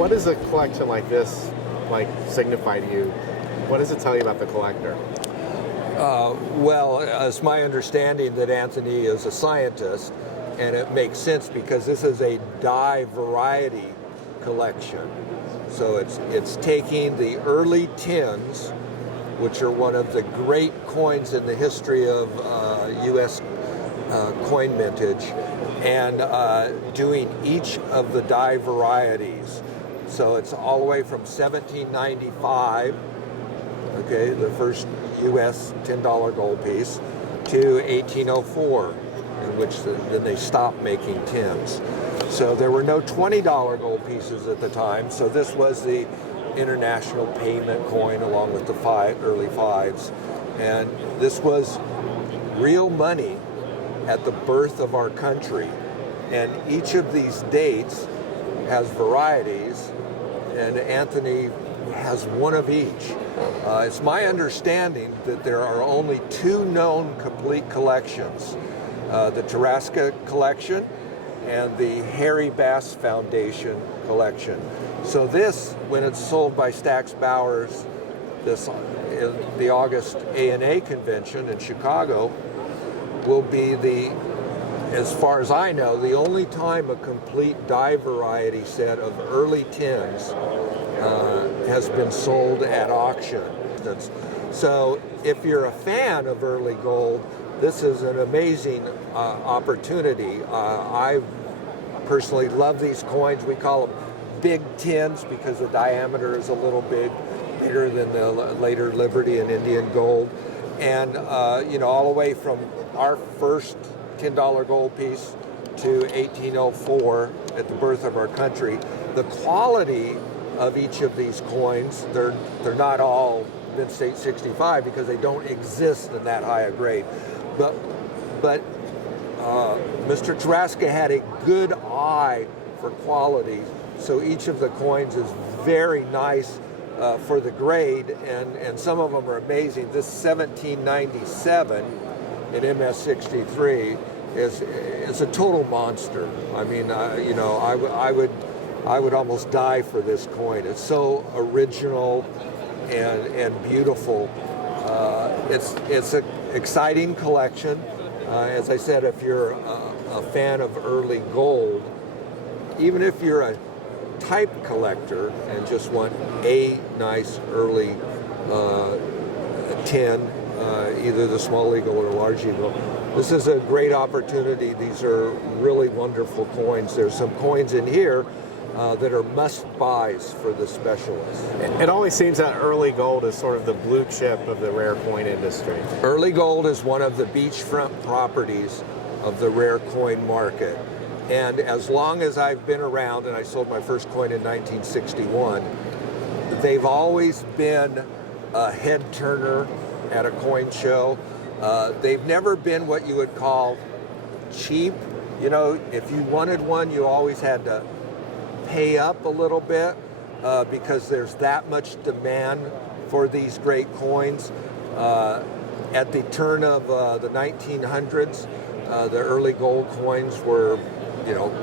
what does a collection like this signify to you? What does it tell you about the collector? Well, it's my understanding that Anthony is a scientist, and it makes sense because this is a die variety collection. So it's taking the early tens, which are one of the great coins in the history of U.S. Coin mintage, and doing each of the die varieties. So it's all the way from 1795, okay, the first U.S. $10 gold piece, to 1804, in which then they stopped making tens. So there were no $20 gold pieces at the time, so this was the international payment coin along with the early fives. And this was real money at the birth of our country. And each of these dates has varieties, and Anthony has one of each. It's my understanding that there are only two known complete collections, the Taraszka collection and the Harry Bass Foundation collection. So this, when it's sold by Stack's Bowers in the August ANA convention in Chicago, will be as far as I know, the only time a complete die variety set of early tens has been sold at auction. So if you're a fan of early gold, this is an amazing opportunity. I personally love these coins. We call them big tens because the diameter is a little bigger than the later Liberty and Indian gold. And all the way from our first $10 gold piece to 1804 at the birth of our country, the quality of each of these coins, they're not all Mint State 65 because they don't exist in that high a grade. But Mr. Taraszka had a good eye for quality, so each of the coins is very nice for the grade, and some of them are amazing. This 1797 in MS63 is a total monster. I mean, I would almost die for this coin. It's so original and beautiful. It's an exciting collection. As I said, if you're a fan of early gold, even if you're a type collector and just want a nice early 10, either the small eagle or large eagle, this is a great opportunity. These are really wonderful coins. There's some coins in here that are must-buys for the specialists. It always seems that early gold is sort of the blue chip of the rare coin industry. Early gold is one of the beachfront properties of the rare coin market. And as long as I've been around, and I sold my first coin in 1961, they've always been a head turner at a coin show. They've never been what you would call cheap. You know, if you wanted one, you always had to pay up a little bit because there's that much demand for these great coins. At the turn of the 1900s, the early gold coins were,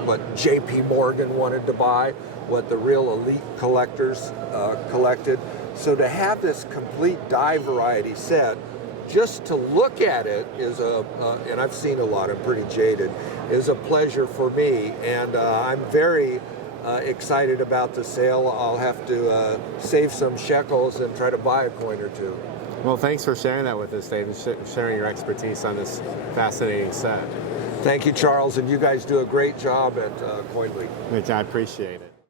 what J.P. Morgan wanted to buy, what the real elite collectors collected. So to have this complete die variety set, just to look at it is and I've seen a lot, I'm pretty jaded, is a pleasure for me. And I'm very excited about the sale. I'll have to save some shekels and try to buy a coin or two. Well, thanks for sharing that with us, Dave, and sharing your expertise on this fascinating set. Thank you, Charles, and you guys do a great job at CoinWeek. Which I appreciate it.